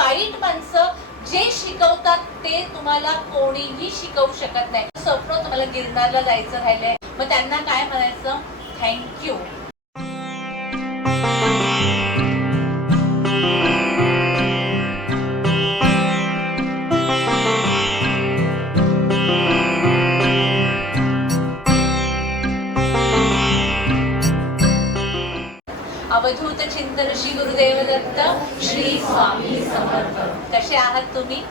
वाईट माणसं जे शिकवतात ते तुम्हाला कोणीही शिकवू शकत नाही. स्वप्न तुम्हाला गिरणारला जायचं राहिलंय. मग त्यांना काय म्हणायचं? थँक्यू अवधूत चिंतन श्री गुरुदेव दत्त. श्री स्वामी समर्थ. कसे आहात तुम्ही?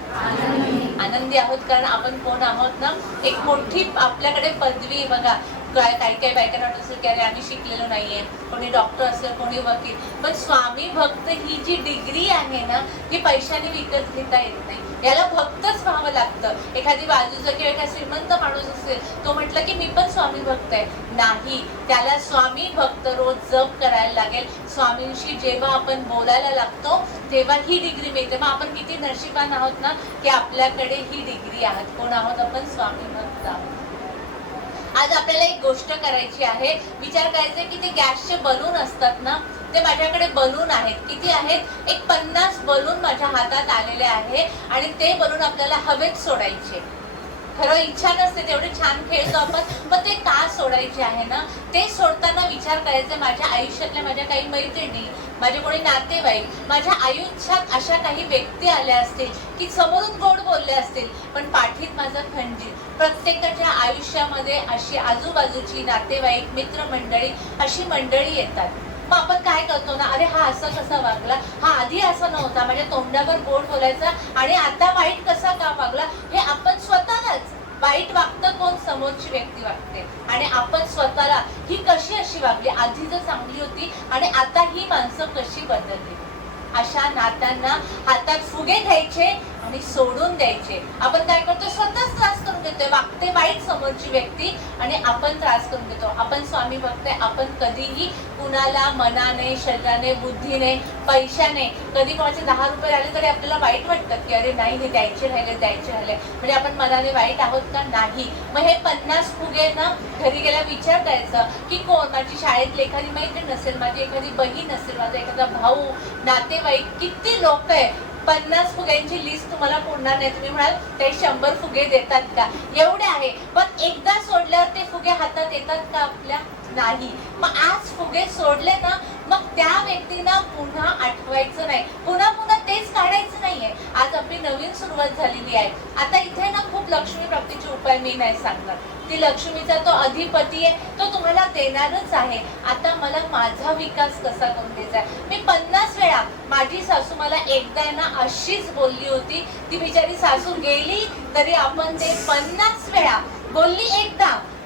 आनंदी. आहोत कारण आपण कोण आहोत ना? एक मोठी आपल्याकडे पदवी बघा. काय काही काही बायकांना वाटत असेल की अरे आम्ही शिकलेलो नाहीये कोणी डॉक्टर असेल कोणी वकील. पण स्वामी भक्त ही जी डिग्री आहे ना ही पैशाने विकत घेता येत नाही. याला भक्तच व्हावं लागतं. एखादी बाजूचा किंवा एखादा श्रीमंत माणूस असेल तो म्हटलं की मी पण स्वामी भक्त आहे. नाही त्याला स्वामी भक्त रोज जप करायला लागेल. स्वामींशी जेव्हा आपण बोलायला लागतो तेव्हा ही डिग्री मिळते. मग आपण किती नशिबान आहोत ना की आपल्याकडे ही डिग्री आहात कोण आहोत? आपण स्वामी भक्त आहोत. आज आपल्याला एक गोष्ट करायची आहे. विचार करायचा की ते गॅसचे बलून असतात ना ते माझ्याकडे बलून आहेत. किती आहेत? एक पन्नास बलून माझ्या हातात आलेले आहे आणि ते बलून आपल्याला हवेत सोडायचे. खरं इच्छा नसते तेवढे छान खेळतो आपण पण ते का सोडायचे आहे ना? ते सोडताना विचार करायचे माझ्या आयुष्यातल्या माझ्या काही मैत्रिणी माझे कोणी नातेवाईक माझ्या आयुष्यात अशा काही व्यक्ती आल्या असतील की समोरून गोड बोलले असतील पण पाठ खंजीर. प्रत्येकाच्या आयुष्यामध्ये अशी आजूबाजूची नातेवाईक मित्रमंडळी अशी मंडळी येतात. मग आपण काय करतो ना अरे हा असं कसा वागला? हा आधी असा नव्हता. माझ्या तोंडावर गोड बोलायचा आणि आता वाईट कसा का वागला? हे आपण स्वतःलाच वाईट वागतं कोण समोरची व्यक्ती वागते. आणि आपण स्वतःला ही कशी अशी वागली? आधी जर चांगली होती आणि आता ही माणसं कशी बदलली? अशा नात्यांना हातात फुगे घ्यायचे आणि सोडून द्यायचे. आपण काय करतो? स्वतः ते वाईट समोरची व्यक्ती आणि आपण त्रास करून घेतो आपण स्वामी बघतोय आपण कधीही कुणाला मनाने शरीराने बुद्धीने पैशाने कधी कोणाचे दहा रुपये आले तरी आपल्याला वाईट वाटतं की अरे नाही हे द्यायचे राहिले द्यायचे राहिले. म्हणजे आपण मनाने वाईट आहोत का नाही? मग हे पन्नास फुगे ना घरी गेला विचार करायचं की कोण? माझी शाळेतली एखादी मैत्रीण नसेल माझी एखादी बहीण नसेल माझा एखादा भाऊ नातेवाईक किती लोक आहे पन्नास फुग्यांची लिस्ट तुम्हाला पुरणार नाही. तुम्ही म्हणाल ते शंभर फुगे देतात का? एवढे आहे. पण एकदा सोडल्यावर ते फुगे हातात येतात का आपल्या? नाही. मग आज फुगे सोडले ना मग त्या व्यक्तींना पुन्हा आठवायचं नाही. पुन्हा पुन्हा तेच काढायचं नाहीये. आज आपली नवीन सुरुवात झालेली आहे. आता इथे ना खूप लक्ष्मी प्राप्तीचे उपाय मी नाही सांगणार. ती लक्ष्मीचा तो अधिपती आहे तो तुम्हाला देणारच आहे. आता मला माझा विकास कसा करून द्यायचा आहे? मी पन्नास वेळा माझी सासू मला एकदा ना अशीच बोलली होती. ती बिचारी सासू गेली तरी आपण ते पन्नास वेळा बोलली एक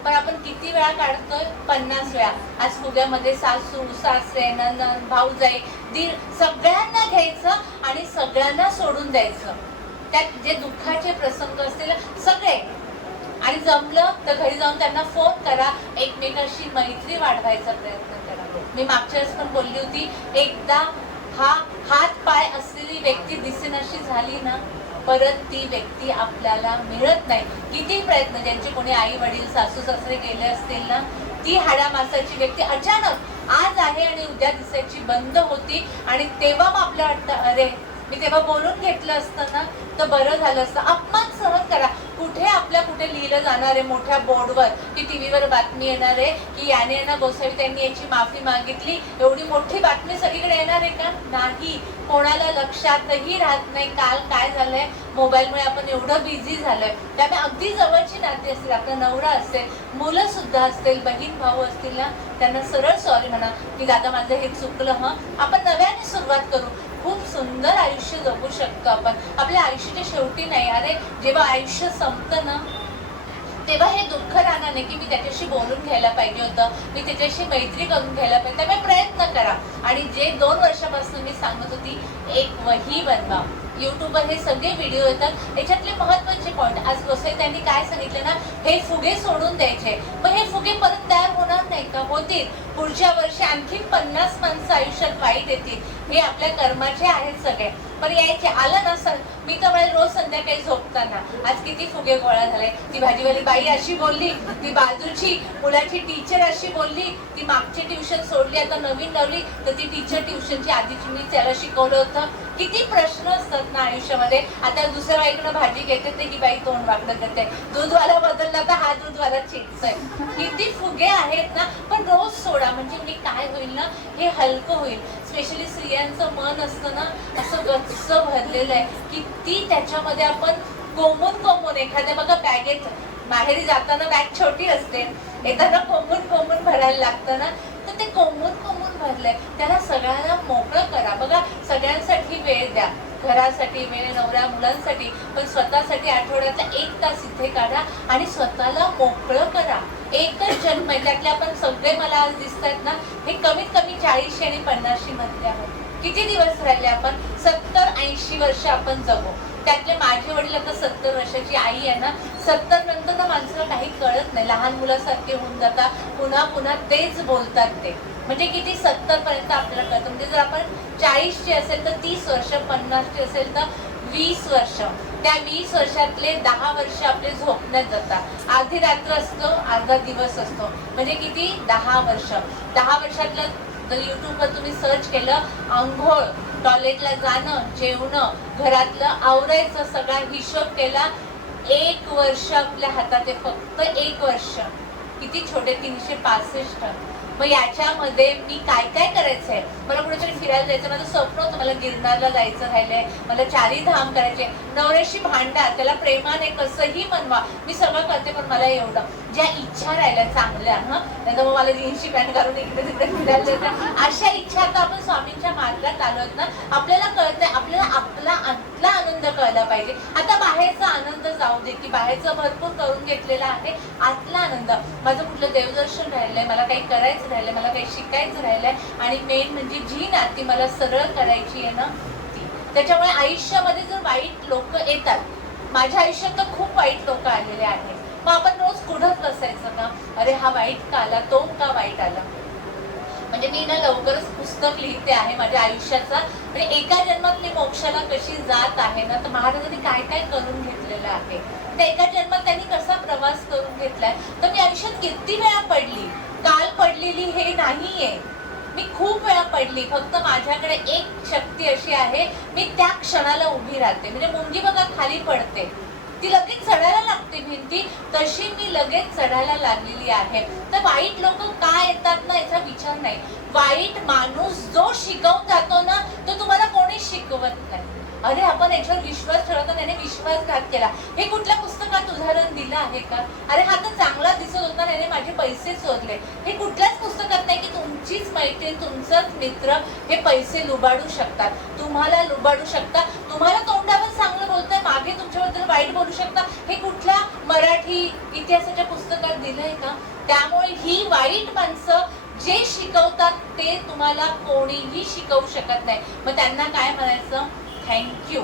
पण आपण किती वेळा काढतोय? पन्नास वेळा. आज फुग्यामध्ये सासू सासरे ननन भाऊजाई दीर सगळ्यांना घ्यायचं आणि सगळ्यांना सोडून द्यायचं. त्यात जे दुःखाचे प्रसंग असतील सगळे. आणि जमलं तर घरी जाऊन त्यांना फोन करा. एकमेकाशी मैत्री वाढवायचा प्रयत्न करा. मी मागच्या वेळेस पण बोलली होती एकदा हा हात पाय असलेली व्यक्ती दिसेनाशी झाली ना परत ती व्यक्ती आपल्याला मिळत नाही. किती प्रयत्न ज्यांचे कोणी आई वडील सासू सासरे गेले असतील ना ती हाडामासाची व्यक्ती अचानक आज आहे आणि उद्या दिसायची बंद होती आणि तेव्हा मग आपलं वाटतं अरे मी तेव्हा बोलून घेतलं असतं ना तर बरं झालं असतं. अपमान सहन करा. कुठे आपल्या कुठे लिहिलं जाणार आहे मोठ्या बोर्डवर की टी व्हीवर बातमी येणार आहे की याने ना गोसावी त्यांनी याची माफी मागितली? एवढी मोठी बातमी सगळीकडे येणार आहे का? नाही. कोणाला लक्षातही राहत नाही काल काय झालंय. मोबाईलमुळे आपण एवढं बिझी झालोय. त्यामुळे अगदी जवळची नाती असतील आपला नवरा असेल मुलं सुद्धा असतील बहीण भाऊ असतील ना त्यांना सरळ सॉरी म्हणा की दादा माझं हे चुकलं हं? आपण नव्याने सुरुवात करू. खूप सुंदर आयुष्य जगू शकतो आपण. आपल्या आयुष्याच्या शेवटी नाही अरे जेव्हा आयुष्य संपतं ना? तेव्हा हे दुःख राहणार नाही की मी त्याच्याशी बोलून घ्यायला पाहिजे होतं मी त्याच्याशी मैत्री करून घ्यायला पाहिजे. त्यामुळे प्रयत्न करा. आणि जे दोन वर्षापासून मी सांगत होती एक वही बनवा. युट्यूबवर हे सगळे व्हिडिओ येतात. याच्यातले महत्त्वाचे पॉईंट आज गोसाई त्यांनी काय सांगितलं ना हे फुगे सोडून द्यायचे. पण हे फुगे परत तयार होणार नाही का? होतील. पुढच्या वर्षी आणखी पन्नास माणसं आयुष्यात वाईट येतील. हे आपल्या कर्माचे आहेत सगळे. पण यायचे आलं नसल मी तर मला रोज संध्याकाळी झोपताना. आज किती फुगे गोळा झाले. ती भाजीवाली बाई अशी बोलली ती बाजूची मुलाची टीचर अशी बोलली ती मागची ट्युशन सोडली आता नवीन लावली तर ती टीचर ट्युशनची आधीची मी त्याला शिकवलं होतं. किती प्रश्न असतात ना आयुष्यामध्ये. आता दुसऱ्या बाईकडं भाजी घेते ते ही बाई तोंड वाकडं करते. दूधवाला बदलला तर हा दूधवाला आहे किती फुगे आहेत ना. पण रोज सोडा म्हणजे मी काय होईल ना? हे हलकं होईल. स्पेशली स्त्रियांचं मन असतं ना असं गच्च भरलेलं आहे की ती त्याच्यामध्ये आपण कोंबून कोंबून एखाद्या बघा बॅगेत माहेरी जाताना बॅग छोटी असते. येताना कोंबून कोंबून भरायला लागतं ना तर ते कोंबून कोंबून भरलंय. त्याला सगळ्यांना मोकळं करा. बघा सगळ्यांसाठी वेळ द्या. घरासाठी वेळ नवऱ्या मुलांसाठी पण स्वतःसाठी आठवड्याचा एक तास इथे काढा आणि स्वतःला मोकळं करा. एकच जन्म आहे त्यातले आपण सगळे मला आज दिसतात ना हे कमीत कमी चाळीसशे आणि पन्नासशे मधले आहोत. किती दिवस राहिले आपण? सत्तर ऐंशी वर्ष आपण जगू. त्यातले माझे वडील आता सत्तर वर्षाची आई आहे ना सत्तर नंतर तर माणसाला काही कळत नाही. लहान मुलासारखे होऊन जातात पुन्हा पुन्हा तेच बोलतात ते. म्हणजे किती सत्तर पर्यंत आपल्याला कळतं. म्हणजे जर आपण चाळीसची असेल तर तीस वर्ष पन्नासची असेल तर वीस वर्ष. त्या वीस वर्षातले दहा वर्ष आपले झोपण्यात जातात. अर्धी रात्र असतो अर्धा दिवस असतो. म्हणजे किती? दहा वर्ष. दहा वर्षातलं जर युट्यूबवर तुम्ही सर्च केलं आंघोळ टॉयलेटला जाणं जेवणं घरातलं आवरायचं सगळा हिशोब केला एक वर्ष आपल्या हातात आहे फक्त एक वर्ष. किती छोटे? तीनशे पासष्ट. मग याच्यामध्ये मी काय काय करायचंय? मला कुठेतरी फिरायला जायचं माझं स्वप्न होतं मला गिरनारला जायचं राहिलंय मला चारी धाम करायचे नवऱ्याशी भांडा त्याला प्रेमाने कसंही मनवा मी सगळं करते पण मला एवढं. ज्या इच्छा राहिल्या चांगल्या हा? नाही तर मग मला जीन्सची पॅन्ट घालून इकडे तिकडे फिरायला जायचं. अशा इच्छा आता आपण स्वामींच्या मार्गात आलोत ना आपल्याला कळतंय आपल्याला आपला आतला आनंद कळला पाहिजे. आता बाहेरचा आनंद जाऊ दे की बाहेरचं भरपूर करून घेतलेला आहे आतला आनंद. माझं कुठलं देवदर्शन राहिलंय मला काही करायचं राहिलंय मला काही शिकायचं राहिलंय आणि मेन म्हणजे जी नाती मला सरळ करायची आहे ना ती. त्याच्यामुळे आयुष्यामध्ये जर वाईट लोक येतात माझ्या आयुष्यात तर खूप वाईट लोक आलेले आहेत. मग आपण रोज कुढत बसायचं का? अरे हा वाईट का आला? तो का वाईट आला? म्हणजे मी ना लवकरच पुस्तक लिहिते आहे माझ्या आयुष्याचा. म्हणजे एका जन्मात मी मोक्षाला कशी जात आहे ना तर महाराजांनी काय काय करून घेतलेलं आहे. तर एका जन्मात त्यांनी कसा प्रवास करून घेतलाय? तर मी आयुष्यात किती वेळा पडली? काल पडलेली हे नाहीये. मी खूप वेळा पडली. फक्त माझ्याकडे एक शक्ती अशी आहे मी त्या क्षणाला उभी राहते. म्हणजे मुंगी बघा खाली पडते. ती लगेच चढायला लागते भिंती. तशी मी लगेच चढायला लागलेली आहे. तर वाईट लोक का येतात ना याचा विचार नाही. वाईट माणूस जो शिकवून जातो ना तो तुम्हाला कोणीच शिकवत नाही. अरे आपण याच्यावर विश्वास ठेवला त्याने विश्वासघात केला. हे कुठल्या पुस्तकात उदाहरण दिलं आहे का? अरे हा तर चांगला दिसत होता त्याने माझे पैसे चोरले. हे कुठल्याच पुस्तकात नाही की तुमचीच मैत्रीण तुमचाच मित्र हे पैसे लुबाडू शकतात. तुम्हाला लुबाडू शकतात तुम्हाला तोंडावर चांगलं बोलताय मागे तुमच्याबद्दल वाईट बोलू शकता हे कुठल्या मराठी इतिहासाच्या पुस्तकात दिलंय का त्यामुळे ही वाईट माणसं जे शिकवतात ते तुम्हाला कोणीही शिकवू शकत नाही. मग त्यांना काय म्हणायचं? थँक्यू